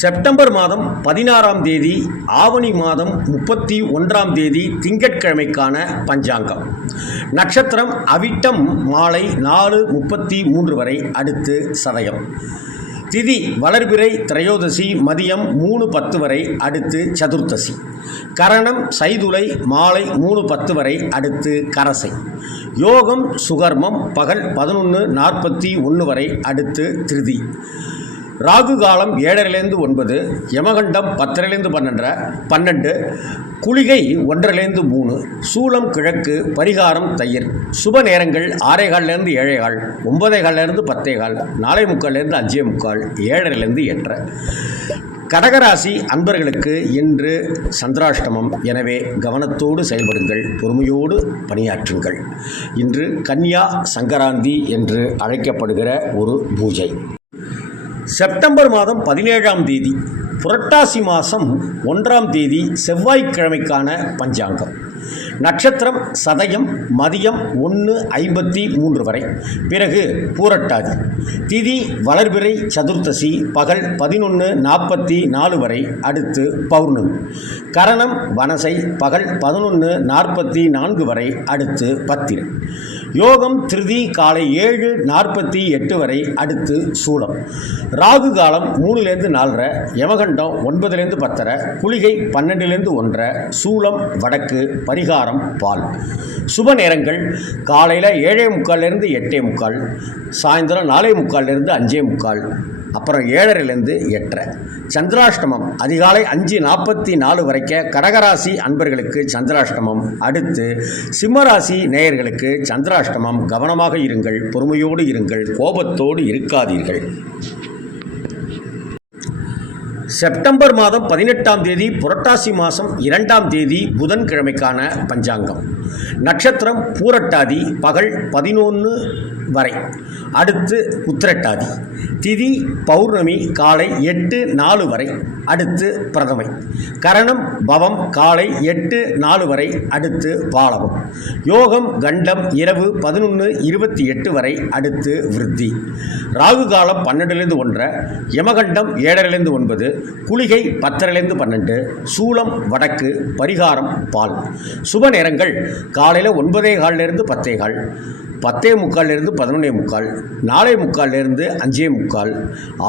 September மாதம் பதினாறாம் தேதி ஆவணி மாதம் முப்பத்தி ஒன்றாம் தேதி திங்கட்கிழமைக்கான பஞ்சாங்கம். நட்சத்திரம் அவிட்டம் மாலை நாலு முப்பத்தி மூன்று வரை அடுத்து சதயம். திதி வளர்பிறை திரையோதசி மதியம் மூணு பத்து வரை அடுத்து சதுர்த்தசி. கரணம் சைதுலை மாலை மூணு பத்து வரை அடுத்து கரசை. யோகம் சுகர்மம் பகல் பதினொன்று நாற்பத்தி ஒன்று வரை அடுத்து திருதி. ராகு காலம் ஏழரைலேருந்து ஒன்பது யமகண்டம் பத்தரைலேருந்து பன்னெண்டரை பன்னெண்டு குளிகை ஒன்றரைலேருந்து மூணு சூலம் கிழக்கு பரிகாரம் தயிர் சுப நேரங்கள் ஆறேகால்லேருந்து ஏழைகால் ஒன்பதே கால்லேருந்து பத்தே கால் நாலே முக்கால்லேருந்து அஞ்சே முக்கால் ஏழரைலேருந்து எட்டரை. கடகராசி அன்பர்களுக்கு இன்று சந்திராஷ்டமம். எனவே கவனத்தோடு செயல்படுங்கள் பொறுமையோடு பணியாற்றுங்கள். இன்று கன்யா சங்கராந்தி என்று அழைக்கப்படுகிற ஒரு பூஜை. செப்டம்பர் மாதம் பதினேழாம் தேதி புரட்டாசி மாதம் ஒன்றாம் தேதி செவ்வாய்க்கிழமைக்கான பஞ்சாங்கம். நட்சத்திரம் சதயம் மதியம் ஒன்று ஐம்பத்தி மூன்று வரை. பிறகு பூரட்டாதி. திதி வளர்பிறை சதுர்த்தசி பகல் பதினொன்று நாற்பத்தி நாலு வரை. அடுத்து பௌர்ணமி. கரணம் வனசை பகல் பதினொன்று நாற்பத்தி நான்கு வரை. அடுத்து பத்திரை. யோகம் திருதி காலை ஏழு நாற்பத்தி எட்டு வரை அடுத்து சூலம். ராகு காலம் மூணுலேருந்து நாலரை யமகண்டம் ஒன்பதுலேருந்து பத்தரை குளிகை பன்னெண்டுலேருந்து ஒன்றரை சூலம் வடக்கு பரிகாரம் பால். சுப நேரங்கள் காலையில் ஏழே முக்கால்லேருந்து எட்டே முக்கால் சாயந்தரம் நாலே முக்கால்லேருந்து அஞ்சே முக்கால் அப்புறம் ஏழரைலேருந்து எட்டரை. சந்திராஷ்டமம் அதிகாலை அஞ்சு நாற்பத்தி நாலு வரைக்க கடகராசி அன்பர்களுக்கு சந்திராஷ்டமம். அடுத்து சிம்மராசி நேயர்களுக்கு சந்திராஷ்டமம். கவனமாக இருங்கள் பொறுமையோடு இருங்கள் கோபத்தோடு இருக்காதீர்கள். செப்டம்பர் மாதம் பதினெட்டாம் தேதி புரட்டாசி மாதம் இரண்டாம் தேதி புதன்கிழமைக்கான பஞ்சாங்கம். நட்சத்திரம் பூரட்டாதி பகல் பதினொன்று வரை. அடுத்து உத்திரட்டாதி. திதி பௌர்ணமி காலை எட்டு நாலு வரை. அடுத்து பிரதமை. கரணம் பவம் காலை எட்டு நாலு வரை. அடுத்து பாலவம். யோகம் கண்டம் இரவு பதினொன்று இருபத்தி எட்டு வரை. அடுத்து விருத்தி. ராகு காலம் பன்னெண்டுலேருந்து ஒன்றரை யமகண்டம் ஏழரைலேருந்து ஒன்பது குளிகை பத்தரைலேருந்து பன்னெண்டு சூலம் வடக்கு பரிகாரம் பால். சுப நேரங்கள் காலையில் ஒன்பதே கால்லேருந்து பத்தே கால் பத்தே முக்கால்லேருந்து பதினொன்னே முக்கால் நாலே முக்கால்லேருந்து அஞ்சே முக்கால்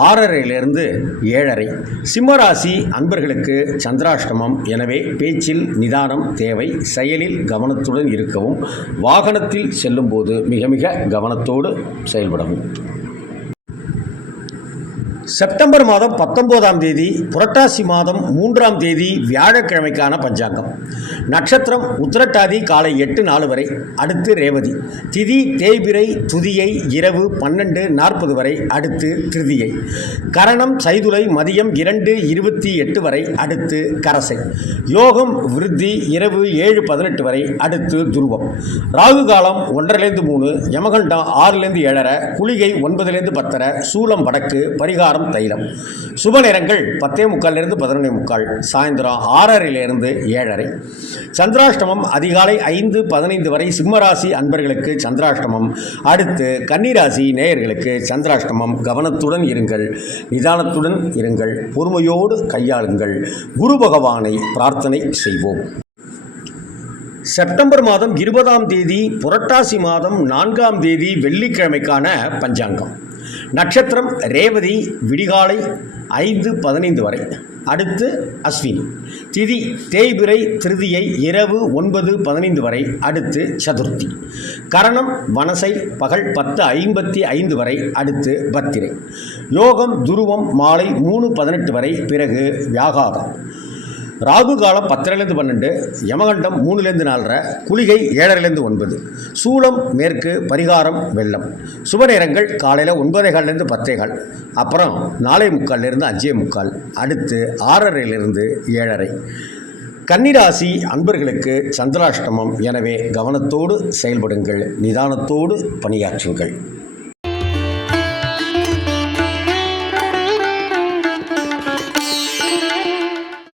ஆறரையிலேருந்து ஏழரை. சிம்மராசி அன்பர்களுக்கு சந்திராஷ்டமம். எனவே பேச்சில் நிதானம் தேவை. செயலில் கவனத்துடன் இருக்கவும். வாகனத்தில் செல்லும்போது மிக மிக கவனத்தோடு செயல்படவும். செப்டம்பர் மாதம் பத்தொன்பதாம் தேதி புரட்டாசி மாதம் மூன்றாம் தேதி வியாழக்கிழமைக்கான பஞ்சாங்கம். நட்சத்திரம் உத்திரட்டாதி காலை எட்டு நாலு வரை அடுத்து ரேவதி. திதி தேய்பிரை துதியை இரவு பன்னெண்டு நாற்பது வரை அடுத்து திருதியை. கரணம் சைதுலை மதியம் இரண்டு இருபத்தி எட்டு வரை அடுத்து கரசை. யோகம் விருத்தி இரவு ஏழு பதினெட்டு வரை அடுத்து துருவம். ராகு காலம் ஒன்றரைலேருந்து மூணு யமகண்டம் ஆறுலேருந்து ஏழரை குளிகை ஒன்பதுலேருந்து பத்தரை சூலம் வடக்கு பரிகாரம் தைலம். சுப நேரங்கள் பத்தே முக்காலிலிருந்து பதினொன்றே முக்கால். சாயந்தரம் ஆறரையிலிருந்து ஏழரை. சந்திராஷ்டமம் அதிகாலை ஐந்து பதினைந்து வரை சிம்மராசி அன்பர்களுக்கு சந்திராஷ்டமம். அடுத்து கன்னிராசி நேயர்களுக்கு சந்திராஷ்டமம். கவனத்துடன் இருங்கள் நிதானத்துடன் இருங்கள் பொறுமையோடு கையாளுங்கள். குரு பகவானை பிரார்த்தனை செய்வோம். செப்டம்பர் மாதம் இருபதாம் தேதி புரட்டாசி மாதம் நான்காம் தேதி வெள்ளிக்கிழமைக்கான பஞ்சாங்கம். நட்சத்திரம் ரேவதி விடிகாலை ஐந்து பதினைந்து வரை. அடுத்து அஸ்வினி. திதி தேய்பிரை திருதியை இரவு ஒன்பது பதினைந்து வரை. அடுத்து சதுர்த்தி. கரணம் வனசை பகல் பத்து ஐம்பத்தி ஐந்து வரை. அடுத்து பத்திரை. யோகம் துருவம் மாலை மூணு பதினெட்டு வரை. பிறகு வியாகாதம் ராகு காலம் பத்தரைலேருந்து பன்னெண்டு யமகண்டம் மூணுலேருந்து நாலரை குளிகை ஏழரைலேருந்து ஒன்பது. சூளம் மேற்கு பரிகாரம் வெள்ளம். சுப நேரங்கள் காலையில் ஒன்பதே கால்லேருந்து பத்தே கால். அப்புறம் நாலே முக்கால்லேருந்து அஞ்சே முக்கால். அடுத்து ஆறரையிலிருந்து ஏழரை. கன்னிராசி அன்பர்களுக்கு சந்திராஷ்டமம். எனவே கவனத்தோடு செயல்படுங்கள் நிதானத்தோடு பணியாற்றுங்கள்.